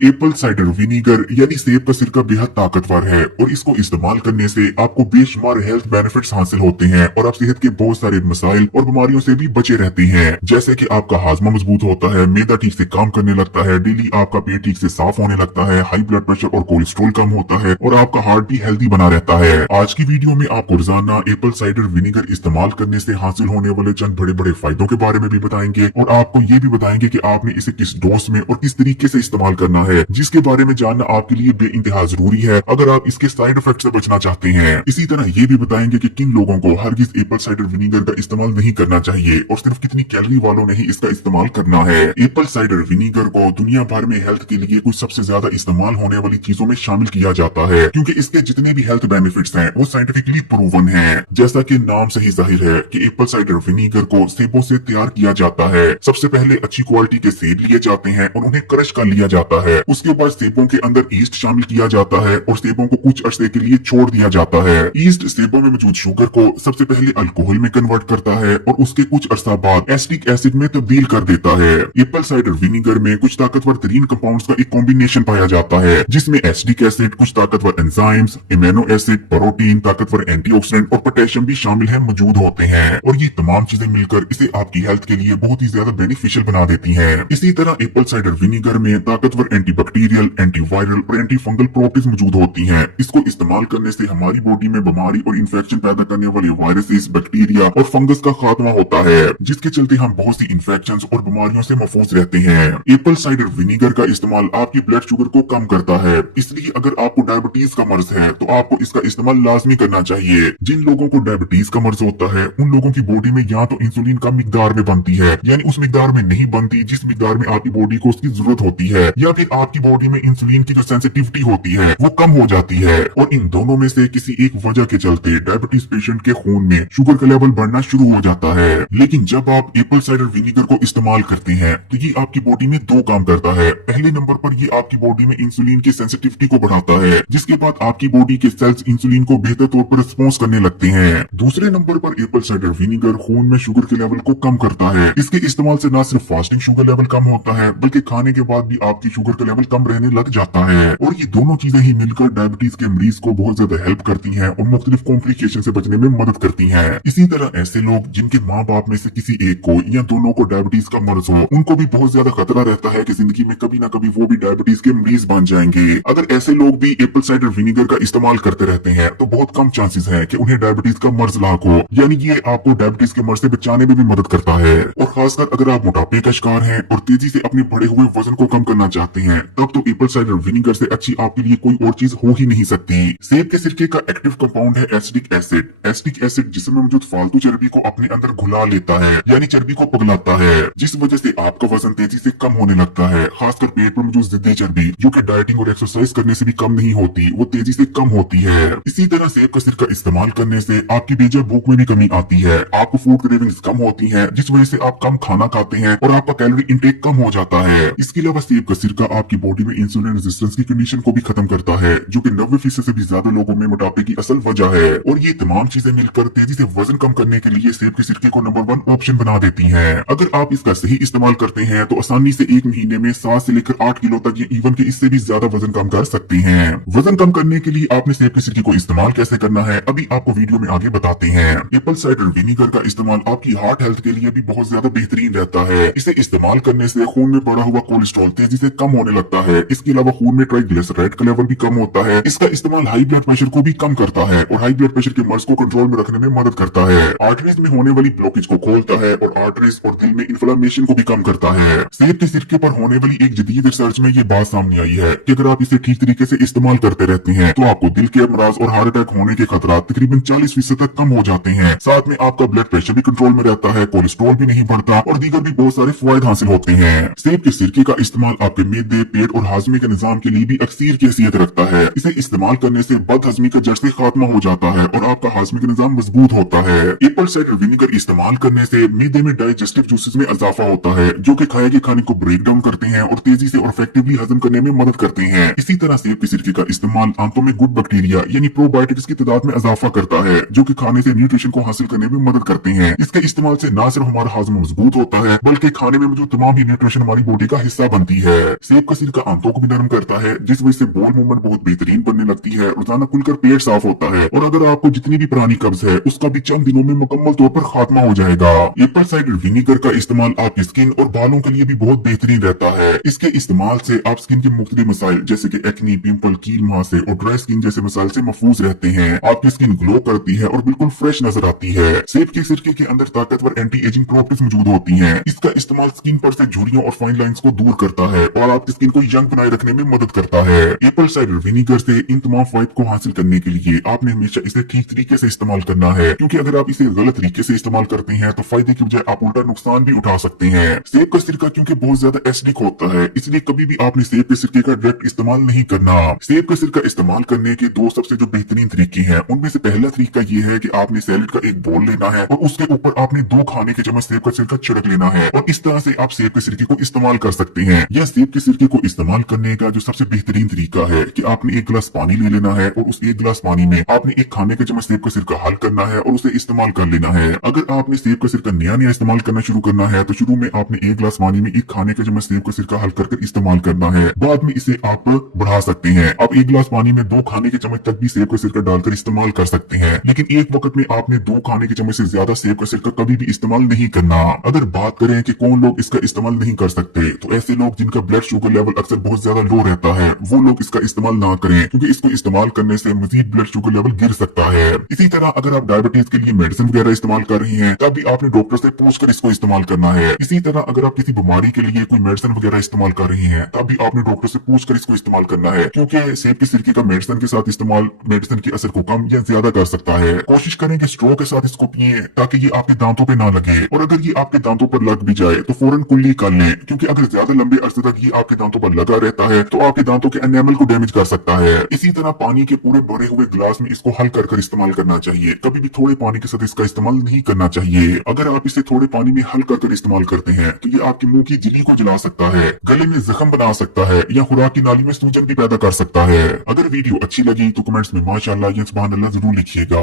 Apple cider vinegar यानी सेब का सिरका बेहद ताकतवर है और इसको इस्तेमाल करने से आपको बेशुमार हेल्थ बेनिफिट्स हासिल होते हैं और आप सेहत के बहुत सारे मसाइल और बीमारियों से भी बचे रहते हैं। जैसे कि आपका हाजमा मजबूत होता है, मैदा ठीक से काम करने लगता है, डेली आपका पेट ठीक से साफ होने लगता है, हाई ब्लड प्रेशर और कोलेस्ट्रॉल कम होता है और आपका हार्ट भी हेल्दी बना रहता है। आज की वीडियो में आपको रोजाना एप्पल साइडर विनीगर इस्तेमाल करने से हासिल होने वाले चंद बड़े बड़े फायदों के बारे में भी बताएंगे और आपको ये भी बताएंगे कि आपने इसे किस डोज में और किस तरीके से इस्तेमाल करना है, जिसके बारे में जानना आपके लिए बेइंतहा जरूरी है अगर आप इसके साइड इफेक्ट से बचना चाहते हैं। इसी तरह ये भी बताएंगे कि किन लोगों को हरगिज एप्पल साइडर विनीगर का इस्तेमाल नहीं करना चाहिए और सिर्फ कितनी कैलोरी वालों ने ही इसका इस्तेमाल करना है। एप्पल साइडर विनीगर को दुनिया भर में हेल्थ के लिए कुछ सबसे ज्यादा इस्तेमाल होने वाली चीजों में शामिल किया जाता है, क्योंकि इसके जितने भी हेल्थ बेनिफिट्स हैं वो साइंटिफिकली प्रूवन है। जैसा कि नाम से ही जाहिर है कि एप्पल साइडर विनीगर को सेबों से तैयार किया जाता है। सबसे पहले अच्छी क्वालिटी के सेब लिए जाते हैं और उन्हें क्रश कर लिया जाता है। उसके बाद सेबों के अंदर ईस्ट शामिल किया जाता है और सेबों को कुछ अरसे के लिए छोड़ दिया जाता है। ईस्ट सेबों में मौजूद शुगर को सबसे पहले अल्कोहल में कन्वर्ट करता है और उसके कुछ अरसा बाद एसिटिक एसिड में तब्दील कर देता है। एप्पल साइडर विनीगर में कुछ ताकतवर तरीन कंपाउंड्स का एक कॉम्बिनेशन पाया जाता है, जिसमें एसिटिक एसिड, कुछ ताकतवर एंजाइम्स, इम्यूनो एसिड, प्रोटीन, ताकतवर एंटीऑक्सीडेंट और पोटेशियम भी शामिल है मौजूद होते हैं और ये तमाम चीजें मिलकर इसे आपकी हेल्थ के लिए बहुत ही ज्यादा बेनिफिशियल बना देती हैं। इसी तरह एप्पल साइडर विनीगर में ताकतवर एंटीबैक्टीरियल, एंटीवायरल और एंटी फंगल प्रॉपर्टीज मौजूद होती हैं। इसको इस्तेमाल करने से हमारी बॉडी में बीमारी और इन्फेक्शन पैदा करने वाले वायरसेस, बैक्टीरिया और फंगस का खात्मा होता है, जिसके चलते हम बहुत सी इन्फेक्शंस और बीमारियों से महफूज रहते हैं। एप्पल साइडर विनीगर का इस्तेमाल आपकी ब्लड शुगर को कम करता है, इसलिए अगर आपको डायबिटीज का मर्ज है तो आपको इसका इस्तेमाल लाजमी करना चाहिए। जिन लोगों को डायबिटीज का मर्ज होता है उन लोगों की बॉडी में या तो इंसुलिन कम मिकदार में बनती है, यानी उस मिकदार में नहीं बनती जिस मिकदार में आपकी बॉडी को उसकी जरूरत होती है, या फिर आपकी बॉडी में इंसुलिन की जो सेंसिटिविटी होती है वो कम हो जाती है और इन दोनों में से किसी एक वजह के चलते डायबिटीज पेशेंट के खून में शुगर का लेवल बढ़ना शुरू हो जाता है। लेकिन जब आप एप्पल साइडर विनीगर को इस्तेमाल करते हैं तो ये आपकी बॉडी में दो काम करता है। पहले नंबर पर ये आपकी बॉडी में इंसुलिन की सेंसिटिविटी को बढ़ाता है, जिसके बाद आपकी बॉडी के सेल्स इंसुलिन को बेहतर तौर पर रिस्पॉन्स करने लगते हैं। दूसरे नंबर पर एप्पल साइडर विनीगर खून में शुगर के लेवल को कम करता है। इसके इस्तेमाल से न सिर्फ फास्टिंग शुगर लेवल कम होता है बल्कि खाने के बाद भी आपकी शुगर का लेवल कम रहने लग जाता है और ये दोनों चीजें ही मिलकर डायबिटीज के मरीज को बहुत ज्यादा हेल्प करती हैं और मुख्तलिफ कॉम्प्लिकेशन से बचने में मदद करती हैं। इसी तरह ऐसे लोग जिनके माँ बाप में से किसी एक को या दोनों को डायबिटीज का मर्ज हो, उनको भी बहुत ज्यादा खतरा रहता है कि जिंदगी में कभी ना कभी वो भी डायबिटीज के मरीज बन जाएंगे। अगर ऐसे लोग भी एप्पल साइडर विनीगर का इस्तेमाल करते रहते हैं तो बहुत कम चांसेस है कि उन्हें डायबिटीज का मर्ज लाक हो, यानी ये आपको डायबिटीज के मर्ज से बचाने में भी मदद करता है। और खासकर अगर आप मोटापे का शिकार हैं और तेजी से अपने बढ़े हुए वजन को कम करना चाहते हैं तब तो एप्पल साइडर विनीगर से अच्छी आपके लिए कोई और चीज हो ही नहीं सकती। सेब के सिरके का एक्टिव कंपाउंड है एसिटिक एसिड। एसिटिक एसिड जिसमें मौजूद फालतू चर्बी को अपने अंदर घुला लेता है, यानी चर्बी को पिघलाता है, जिस वजह से आपका वजन तेजी से कम होने लगता है। खासकर पेट पर मौजूद जिद्दी चर्बी जो कि डाइटिंग और एक्सरसाइज करने से भी कम नहीं होती, वो तेजी से कम होती है। इसी तरह सेब का सिरका इस्तेमाल करने से आपकी बेजा भूख में भी कमी आती है, आपको फूड क्रेविंग्स कम होती है, जिस वजह से आप कम खाना खाते हैं और आपका कैलोरी इंटेक कम हो जाता है। इसके अलावा सेब का सिरका आपकी बॉडी में इंसुलिन रेजिस्टेंस की कंडीशन को भी खत्म करता है, जो कि 90% से भी ज्यादा लोगों में मोटापे की असल वजह है। और ये तमाम चीजें मिलकर तेजी से वजन कम करने के लिए सेब के सिरके को नंबर 1 ऑप्शन बना देती हैं। अगर आप इसका सही इस्तेमाल करते हैं तो आसानी से एक महीने में 7 से लेकर 8 किलो तक या इवन के इससे भी ज्यादा वजन कम कर सकते हैं। वजन कम करने के लिए आपने सेब के सिरके को इस्तेमाल कैसे करना है अभी आपको वीडियो में आगे बताते हैं। एप्पल साइडर विनीगर का इस्तेमाल आपकी हार्ट हेल्थ के लिए भी बहुत ज्यादा बेहतरीन रहता है। इसे इस्तेमाल करने से खून में बढ़ा हुआ कोलेस्ट्रॉल तेजी से कम होने लगता है। इसके अलावा खून में ट्राइग्लिसराइड का लेवल भी कम होता है। इसका इस्तेमाल हाई ब्लड प्रेशर को भी कम करता है और हाई ब्लड प्रेशर के मर्ज को कंट्रोल में रखने में मदद करता है। आर्टरीज में होने वाली ब्लॉकेज को खोलता है और आर्टरीज और दिल में इन्फ्लेमेशन को भी कम करता है। सेब के सिरके पर होने वाली एक जदीद रिसर्च में ये बात सामने आई है कि अगर आप इसे ठीक तरीके से इस्तेमाल करते रहते हैं तो आपको दिल के अमराज और हार्ट अटैक होने के खतरा तकरीबन 40% तक कम हो जाते हैं। साथ में आपका ब्लड प्रेशर भी कंट्रोल में रहता है, कोलेस्ट्रॉल भी नहीं बढ़ता और दीगर भी बहुत सारे फायदे हासिल होते हैं। सेब के सिरके का इस्तेमाल आपके मैदे, पेट और हाजमे के निजाम के लिए भी अक्सीर की हैसियत रखता है। इसे इस्तेमाल करने से बदहजमी का जड़ से खात्मा हो जाता है और आपका हाजमे का निजाम मजबूत होता है। एप्पल साइडर विनीगर इस्तेमाल करने से मैदे में डाइजेस्टिव जूसेस में इजाफा होता है, जो कि खाए गए खाने को ब्रेक डाउन करते हैं और तेजी से और इफेक्टिवली हजम करने में मदद करते हैं। इसी तरह सेब के सिरके का इस्तेमाल आंतों में गुड बैक्टीरिया यानी प्रोबायोटिक्स की तादाद में इजाफा करता है, जो कि खाने से न्यूट्रिशन को हासिल करने में मदद करते हैं। इसके इस्तेमाल से न सिर्फ हमारा हाजमा मजबूत होता है बल्कि खाने में मौजूद तमाम ही न्यूट्रिशन हमारी बॉडी का हिस्सा बनती है। सेब का सिरका आंतों को भी नरम करता है, जिस वजह से बोल मूवमेंट बहुत बेहतरीन बनने लगती है, रोजाना खुलकर पेट साफ होता है और अगर आपको जितनी भी पुरानी कब्ज है उसका भी चंद दिनों में मुकम्मल तौर पर खात्मा हो जाएगा। एप्पल साइडर विनीगर का इस्तेमाल आपकी स्किन और बालों के लिए भी बहुत बेहतरीन रहता है। इसके इस्तेमाल से आप स्किन के मुख्तलिफ मसाइल जैसे कि एक्नी, पिंपल, कील मुहासे और ड्राई स्किन जैसे मसाइल से महफूज रहते हैं। आपकी स्किन ग्लो करती है और बिल्कुल फ्रेश नजर आती है। सेब के सिरके के अंदर ताकतवर एंटी एजिंग प्रॉपर्टीज मौजूद होती हैं। इसका इस्तेमाल स्किन पर से झुर्रियों और फाइन लाइंस को दूर करता है और आपकी स्किन को यंग बनाए रखने में मदद करता है। एप्पल साइडर विनीगर से इन तमाम फायदे को हासिल करने के लिए आपने हमेशा इसे ठीक तरीके से इस्तेमाल करना है, क्योंकि अगर आप इसे गलत तरीके से इस्तेमाल करते हैं तो फायदे की बजाय आप उल्टा नुकसान भी उठा सकते हैं। सेब का सिरका क्योंकि बहुत ज्यादा एसिडिक होता है, इसलिए कभी भी आपने सेब के सिरके का डायरेक्ट इस्तेमाल नहीं करना। सेब का सिरका इस्तेमाल करने के दो सबसे जो बेहतरीन तरीके हैं, उनमें से पहला तरीका ये है कि आपने सैलेड का एक बोल लेना है और उसके ऊपर आपने 2 खाने के चम्मच सेब का सिरका छिड़क लेना है और इस तरह से आप सेब के सिरके को इस्तेमाल कर सकते हैं। यह सेब के सिरके को इस्तेमाल करने का जो सबसे बेहतरीन तरीका है कि आपने एक गिलास पानी ले लेना है और उस एक गिलास पानी में आपने एक खाने का चम्मच सेब का सिरका हल करना है और उसे इस्तेमाल कर लेना है। अगर आपने सेब का सिरका नया इस्तेमाल करना शुरू करना है तो शुरू में आपने एक गिलास पानी में एक खाने का चम्मच सेब का सिरका हल कर इस्तेमाल करना है, बाद में इसे आप बढ़ा सकते हैं। आप एक गिलास पानी में 2 खाने के चम्मच तक भी सेब का सिरका डालकर इस्तेमाल कर सकते हैं, लेकिन एक वक्त में आपने 2 खाने के चम्मच से ज्यादा सेब का सिरका कभी भी इस्तेमाल नहीं करना। अगर बात करें कि कौन लोग इसका इस्तेमाल नहीं कर सकते, तो ऐसे लोग जिनका ब्लड शुगर लेवल अक्सर बहुत ज्यादा लो रहता है, वो लोग इसका इस्तेमाल ना करें, क्योंकि इसको इस्तेमाल करने से मजीद ब्लड शुगर लेवल गिर सकता है। इसी तरह अगर आप डायबिटीज के लिए मेडिसिन वगैरह इस्तेमाल कर रही हैं, तब भी आपने डॉक्टर से पूछकर इसको इस्तेमाल करना है। इसी तरह अगर आप किसी बीमारी के लिए कोई मेडिसिन वगैरह इस्तेमाल कर रही हैं, तब भी आपने डॉक्टर से पूछकर इसको इस्तेमाल करना है, क्योंकि सेब के सिरके का मेडिसिन के साथ इस्तेमाल मेडिसिन के असर को कम या ज्यादा कर सकता है। कोशिश करें कि स्ट्रॉ के साथ इसको पिए ताकि ये आपके दांतों पे ना लगे, और अगर ये आपके दांतों पर लग भी जाए तो फौरन कुल्ली कर लें, क्योंकि अगर ज्यादा लंबे अरसे तक ये आपके दांतों पर लगा रहता है तो आपके दांतों के एनेमल को डैमेज कर सकता है। इसी तरह पानी के पूरे भरे हुए गिलास में इसको हल कर इस्तेमाल करना चाहिए, कभी भी थोड़े पानी के साथ इसका इस्तेमाल नहीं करना चाहिए। अगर आप इसे थोड़े पानी में हल कर इस्तेमाल करते हैं तो ये आपके मुंह की झिल्ली को जला सकता है, गले में जख्म बना सकता है या खुराक की नाली में सूजन भी पैदा कर सकता है। अगर वीडियो अच्छी लगी तो कमेंट्स में माशाअल्लाह या सुभान अल्लाह जरूर लिखिएगा।